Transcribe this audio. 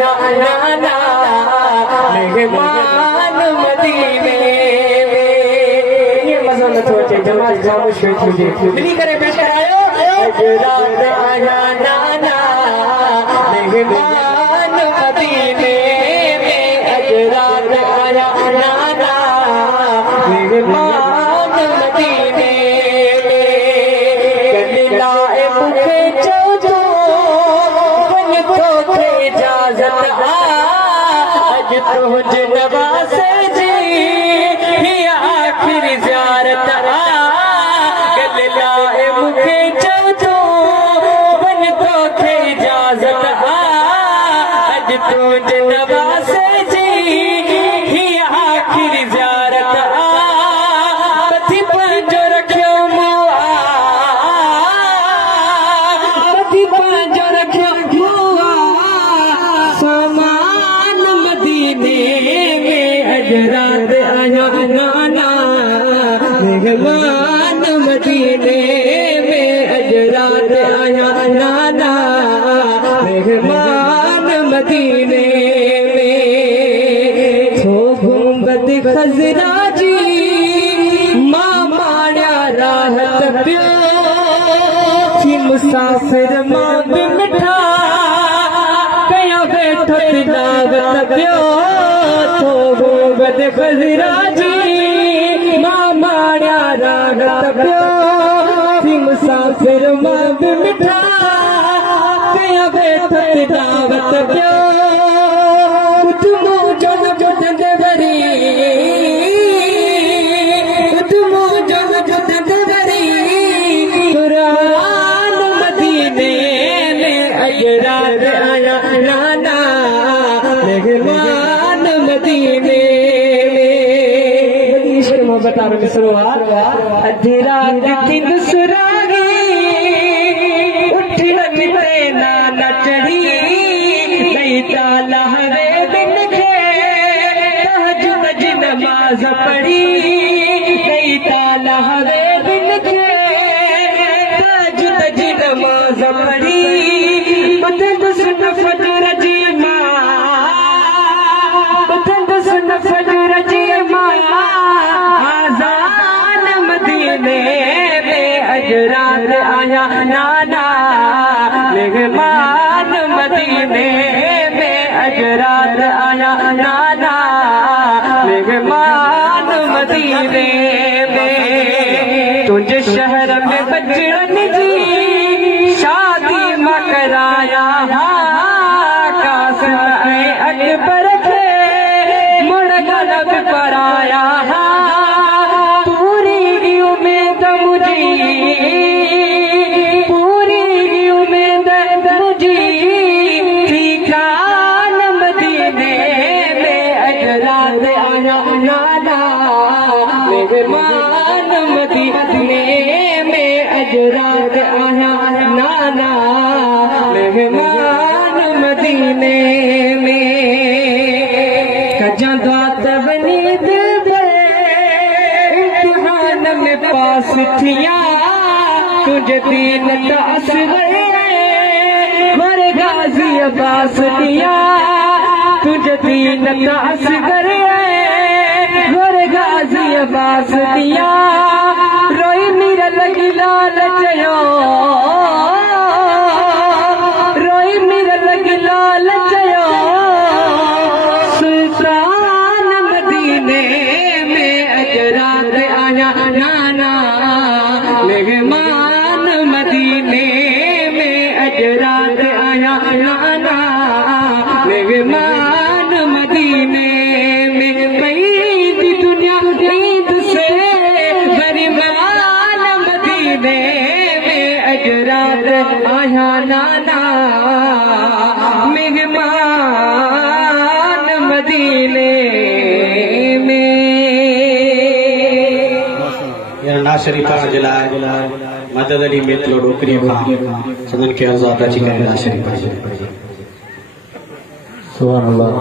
आया नाना मेहमान मदीने ये मजा न सोचे जमात खामोश मुझे मिली करे पेश करायो हजरात आया नाना मेहमान मदीने में हजरात आया नाना मेहमान मदीने कलिलाए मुखे चौदो बन को थे इजाजत आज तो जनवा से जी ही आखिर ज़ियारत कलिलाए मुखे चौदो बन को थे इजाजत आज तो जनवा से जी ही आखिर ज़ियारत पति पंजो रखियो मुआ पति पंजो रखियो मुआ सामान मदीने में हजरात आया नाना मेहमान मदीने में हजरात आया नाना मेहमान मदीने में सो गुंबद खजरा जी मां माण्या राहत पियो थी मुसाफिर मां भी मिठा कया बैठत दावत पियो तो गुंबद खजरा जी मां माण्या राहत पियो थी मुसाफिर मां भी मिठा कया बैठत दावत पियो तुमो जन जन देवरी तुमो जन जन देवरी कुरान मदीने में हजरात आया नाना मेहमान मदीने में इश्क मोहब्बत और मिसरोहार अधी रात की दुसरागी उठी हटते नाना चढ़ी गई ताला हरे बिन के तहज्जुद की नमाज पढ़ी गई ताला हरे बिन के तहज्जुद की नमाज पढ़ी पतंग सुन फजर जी मां पतंग सुन फजर जी मां आजान मदीने में हजरात आया नाना मेहमान मदीने में हजरात आया नाना मेहमान मदीने में तुझे शहर में बचड़न जी शादी में कराया कासिम अकबर के मुड़ गलब पर आया पूरी उम्मीद मुझी पूरी उम्मीद मुझी ठिकान मदीने में हजरात आया नाना मेहमान मदीने में हजरात आया नाना मेहमान मदीने में कजा दात बनी दिल दे इम्तिहान में पास थिया तुझे दीन दास गए मरे गाजी अब्बास दिया तुझे दीन दास गए मरे गाजी अब्बास दिया रोई मेरा लगी लाल चयो रोई मेरा लगी लाल चयो सुल्तान मदीने में हजरात आया नाना मेहमान मदीने में हजरात आया नाना मेहमान मदीने में ईद दुनिया ईद से बरमान मदीने में हजरात आया नाना मेहमान मदीने में ना शरीफा जिला मदद अली मेतलो डोकरी सदन के आजाद जी का शरीफा सुभान अल्लाह।